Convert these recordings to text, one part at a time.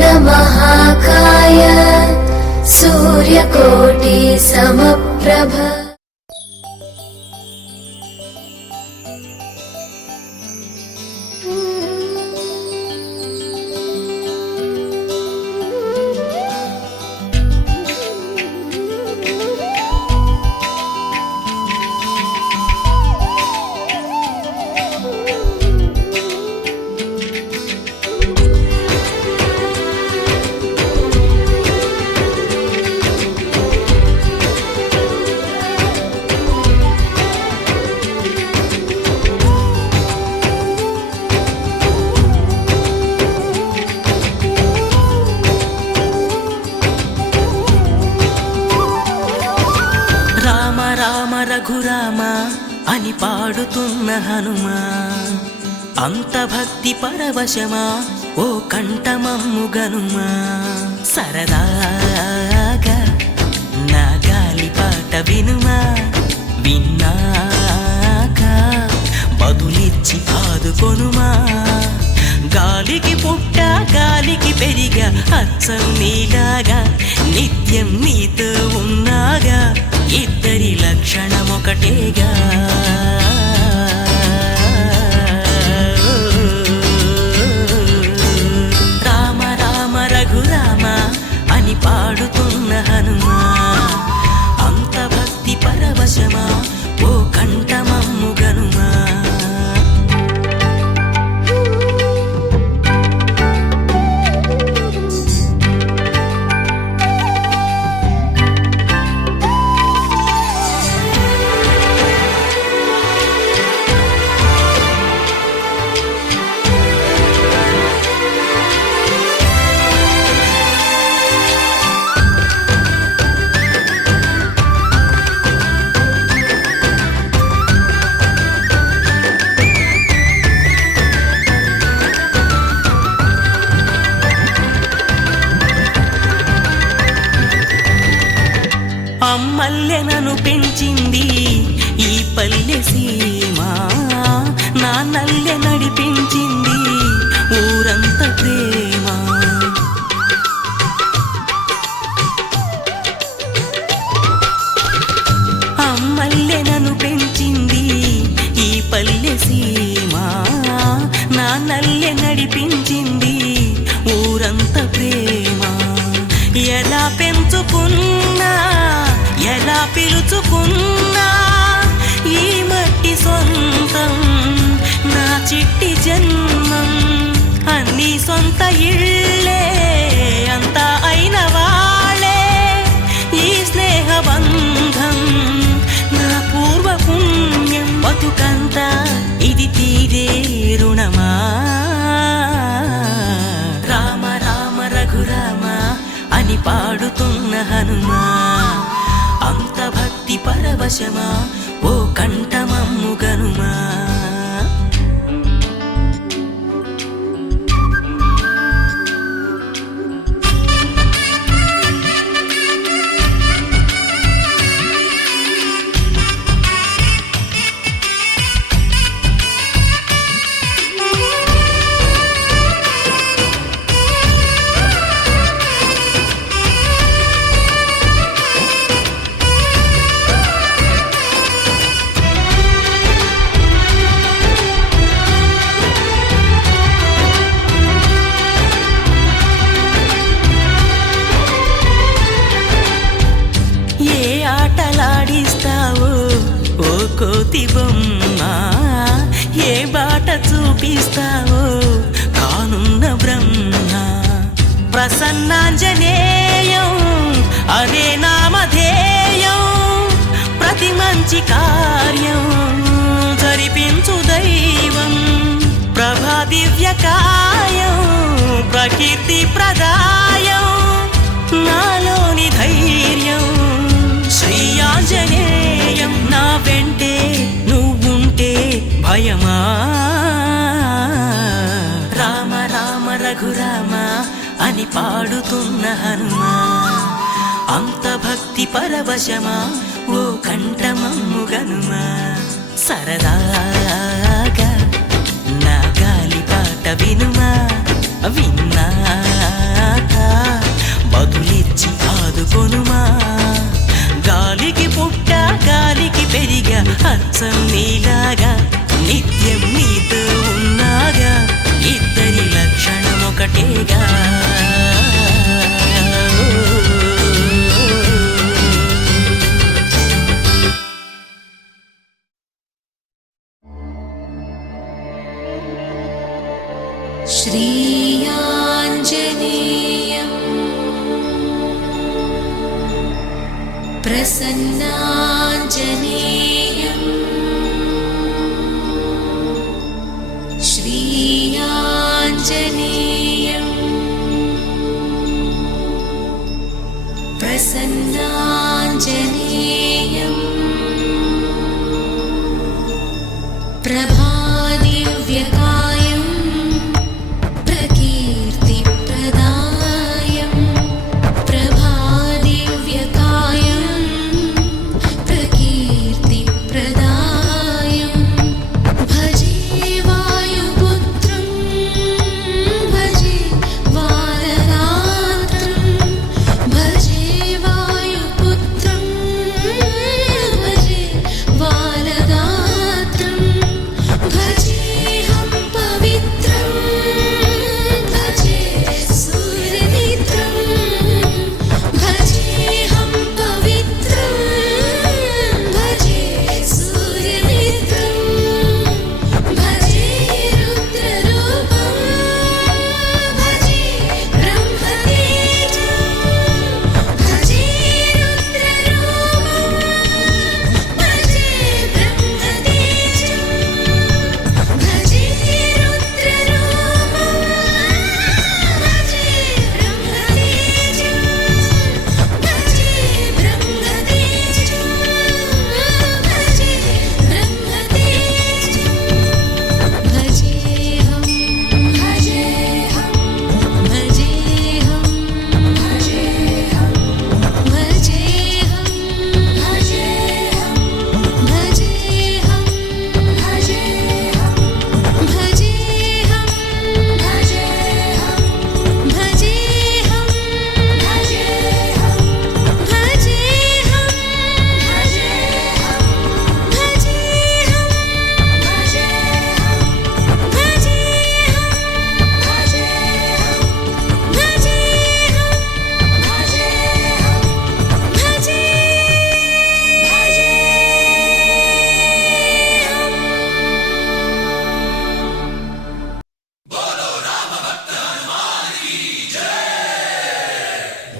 महाकाय सूर्यकोटि समप्रभ। రఘురామ అని పాడుతున్న హనుమా, అంత భక్తి పరవశమా ఓ కంఠమమ్ము గనుమా. సరదాగా నా గాలి పాట వినుమా, విన్నాక బదులిచ్చి ఆదుకొనుమా. గాలికి పుట్ట గాలికి పెరిగా అచ్చం నీలాగా, నిత్యం నీతో ఉన్నాగా, ఇద్దరి లక్షణమొకటేగా. రామ రామ రఘురామ అని పాడుతున్న హనుమా, అంత భక్తి పరవశమా ఓ కంఠమమ్ము గనుమా. అమ్మల్లె నన్ను పెంచింది ఈ పల్లె సీమ, నాన్నల్లె నడిపించింది ఊరంత ప్రేమ. అమ్మల్లె నన్ను పెంచింది ఈ పల్లె సీమ, నాన్నల్లె నడిపించింది ఊరంత ప్రేమ. ఎలా పెంచుకున్నా ఎలా పిలుచుకున్నా ఈ మట్టి సొంతం నా చిట్టి జన్మం. అన్ని సొంత ఇళ్ళే అంతా అయిన వాళ్ళే ఈ స్నేహ బంధం నా పూర్వ పుణ్యం. బతుకంతా ఇది తీరే రుణమా. రామ రామ రఘురామ అని పాడుతున్న హనుమా, అంత భక్తి పరవశమా ఓ కంఠమమ్ము గనుమా. ఓ కోతి బొమ్మ ఏ బాట చూపిస్తావో కానున్న బ్రహ్మ. ప్రసన్నాంజనేయం అనే నామధేయం, ప్రతి మంచి కార్యం జరిపించు దైవం. ప్రభా దివ్యకాయం ప్రకీర్తి ప్రదాయం, నాలోని ధైర్యం శ్రీ ఆంజనేయం. నా వెంటే నువ్వుంటే భయమా. రామ రామ రఘురామ అని పాడుతున్న హనుమా, అంత భక్తి పరవశమా ఓ కంఠమమ్ము గనుమా. సరదాగా నా గాలి పాట వినుమా, విన్నాక నిత్యం నీతో ఉన్నాగా ఇద్దరి లక్షణం ఒకటేగా श्रीयाञ्जनेयम् प्रसन्नाञ्जनेयम् श्रीयाञ्जनेयम् प्रसन्नाञ्जनेयम् प्रभादिव्यकायम् प्रकीर्तिप्रदायम् प्रभादिव्यकायम् प्रकीर्तिप्रदायम् भजे वायुपुत्रं भजे वाररात्रं भजे वायुपुत्रं भजे वाररात्रं भजेऽहं पवित्रं भजे सूर्यमित्रं भजेऽहं पवित्रं भजे सूर्यमित्रं भजे रुद्ररूपं भजे ब्रह्मतेजं भजे रुद्ररूपं भजे ब्रह्मतेजं भजे रुद्ररूपं भजे ब्रह्मतेजं भजे ब्रह्मतेजं भजे ब्रह्मतेजं भजेऽहं भजेऽहं भजेऽहं भजेऽहं भजेऽहं भजेऽहं भजेऽहं भजेऽहं भजेऽहं भजेऽहं भजेऽहं भजेऽहं भजेऽहं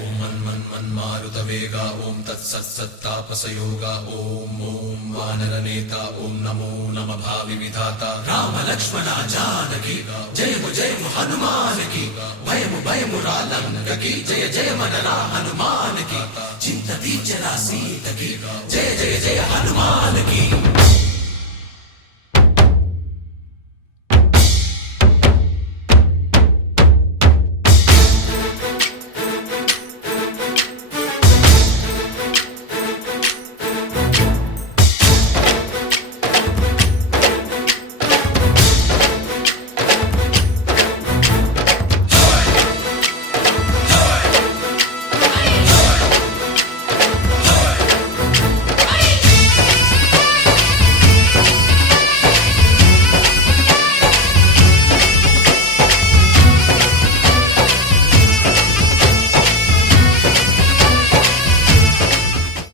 ఓం మన్మన్మన్మారుతవేగ ఓం తత్సత్సత్తాపసయోగ ఓం ఓం వానరనేత ఓం నమో నమ భావి విధాత రామ లక్ష్మణ జానకి జయము జయము హనుమానికి భయము భయము రాలంకకి జయ జయ మనరా హనుమానికి చింత తీర్చరా సీతకి జయ జయ జయ హనుమానికి